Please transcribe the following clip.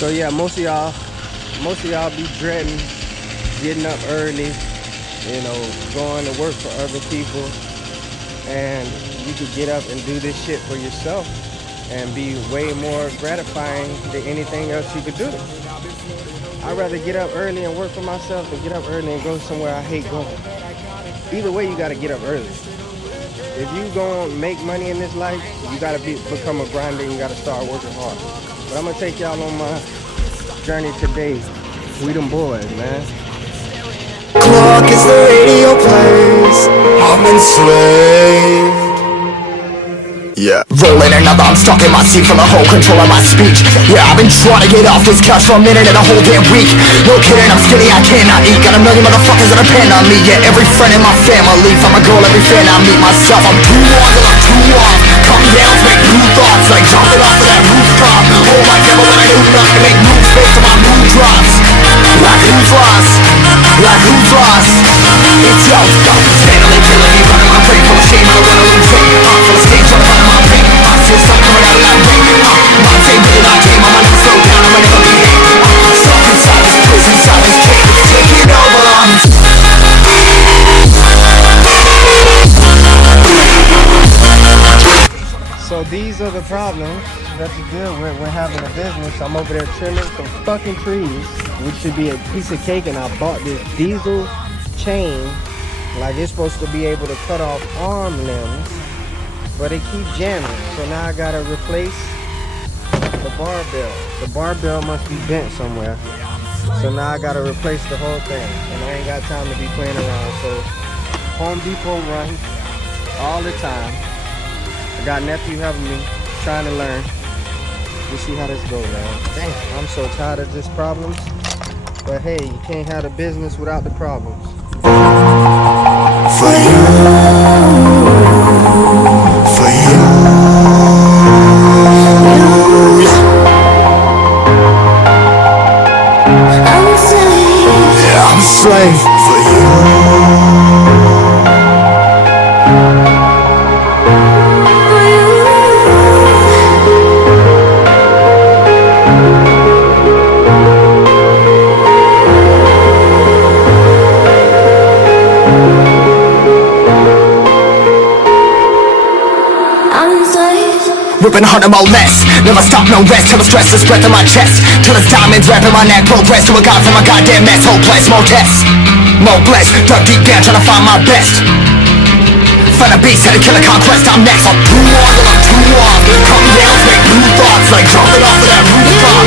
So yeah, most of y'all be dreading getting up early, you know, going to work for other people, and you could get up and do this shit for yourself and be way more gratifying than anything else you could do. I'd rather get up early and work for myself than get up early and go somewhere I hate going. Either way, you gotta get up early. If you gonna make money in this life, you gotta become a grinder and you gotta start working hard. But I'm gonna take y'all on my journey today. We them boys, man. Clock as the radio plays, I'm enslaved. Yeah, rolling another, I'm stuck in my seat from the whole control of my speech. Yeah, I've been trying to get off this couch for a minute and a whole damn week. No kidding, I'm skinny, I cannot eat. Got a million motherfuckers that depend on me. Yeah, every friend in my family, from a girl, every fan I meet myself. I'm too on till I'm too off. Come down to make new thoughts, like jumping off of that rooftop. Oh my devil, when I do nothing, make moves based on my mood drops. Like who's lost? Like who's lost? It's yo, stop steadily killing me, running my brain full of shame, I don't wanna lose weight. Full of stage, trying to find my pain. I see something coming out of that rain. My same really not game, I'm gonna slow down, I'm gonna behave. Stuck inside this prison, silence cave, it's taking over. So these are the problems that you deal with when having a business. I'm over there trimming some fucking trees, which should be a piece of cake, and I bought this diesel chain, like it's supposed to be able to cut off arm limbs, but it keeps jamming. So now I gotta replace the barbell. The barbell must be bent somewhere. So now I gotta replace the whole thing, and I ain't got time to be playing around. So Home Depot runs all the time. I got nephew helping me, trying to learn. We'll see how this goes, man. Damn, I'm so tired of these problems. But hey, you can't have a business without the problems. For you, for you, I'm a slave. Yeah, I'm a slave for you. Ripping hard and more less, never stop, no rest. Till the stress is breath in my chest, till it's diamonds wrapping my neck. Progress to a god from a goddamn mess. Hopeless, more tests, more blessed. Dug deep down trying to find my best. Find a beast, had to kill a conquest. I'm next, I'm too on till I'm too off. Come down to make new thoughts, like jumping off of that rooftop.